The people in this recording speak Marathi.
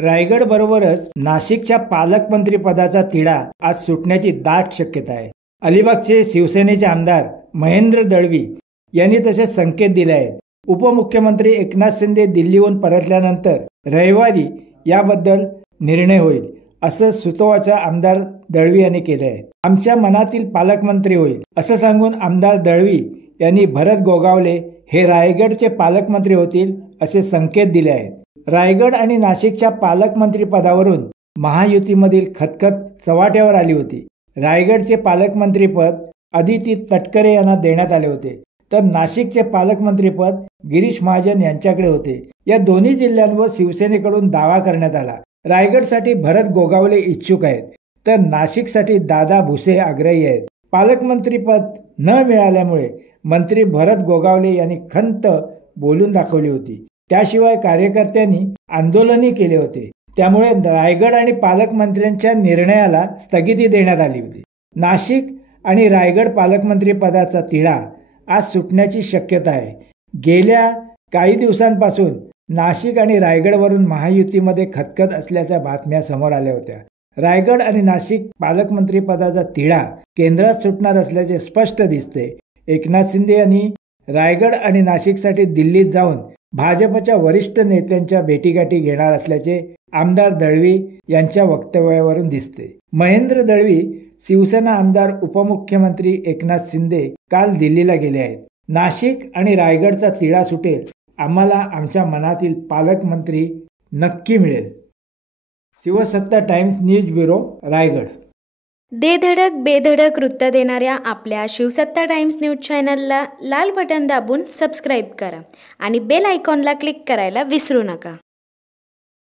रायगड बरोबरच नाशिकच्या पालकमंत्री पदाचा तिढा आज सुटण्याची दाट शक्यता आहे। अलिबागचे शिवसेनेचे आमदार महेंद्र दळवी यांनी तसे संकेत दिले आहेत। उपमुख्यमंत्री एकनाथ शिंदे दिल्लीहून परतल्यानंतर रविवारी याबद्दल निर्णय होईल असं सुतोवाच आमदार दळवी यांनी केले आहे। आमच्या मनातील पालकमंत्री होईल असं सांगून आमदार दळवी यांनी भरत गोगावले हे रायगडचे पालकमंत्री होतील असे संकेत दिले आहेत। रायगड आणि नाशिकच्या पालकमंत्री पदावरून महायुतीमधील खतखत चव्हाट्यावर आली होती। रायगडचे पालकमंत्री पद अदिती तटकरे यांना देण्यात आले होते, तर नाशिकचे पालकमंत्री पद गिरीश महाजन यांच्याकडे होते। या दोन्ही जिल्ह्यांवर शिवसेनेकडून दावा करण्यात आला। रायगडसाठी भरत गोगावले इच्छुक आहेत, तर नाशिकसाठी दादा भुसे आग्रही आहेत। पालकमंत्री पद न मिळाल्यामुळे मंत्री भरत गोगावले यांनी खंत बोलून दाखवली होती। त्याशिवाय कार्यकर्त्यांनी आंदोलनही केले होते, त्यामुळे रायगड आणि पालकमंत्र्यांच्या निर्णयाला स्थगिती देण्यात आली होती। नाशिक आणि रायगड पालकमंत्री पदाचा तिढा आज सुटण्याची शक्यता आहे। गेल्या काही दिवसांपासून नाशिक आणि रायगडवरून महायुतीमध्ये खतखत असल्याच्या बातम्या समोर आल्या होत्या। रायगड आणि नाशिक पालकमंत्री पदाचा तिढा केंद्रात सुटणार असल्याचे स्पष्ट दिसते। एकनाथ शिंदे यांनी रायगड आणि नाशिकसाठी दिल्लीत जाऊन भाजपच्या वरिष्ठ नेत्यांच्या भेटीगाठी घेणार असल्याचे आमदार दळवी यांच्या वक्तव्यावरून दिसते। महेंद्र दळवी शिवसेना आमदार उपमुख्यमंत्री एकनाथ शिंदे काल दिल्लीला गेले आहेत। नाशिक आणि रायगडचा तिढा सुटेल, आम्हाला आमच्या मनातील पालकमंत्री नक्की मिळेल। शिवसत्ता टाइम्स न्यूज ब्युरो, रायगड। दे धडक बेधडक वृत्त देणाऱ्या आपल्या शिवसत्ता टाइम्स न्यूज चॅनलला लाल बटन दाबून सबस्क्राईब करा आणि बेल आयकॉनला क्लिक करायला विसरू नका।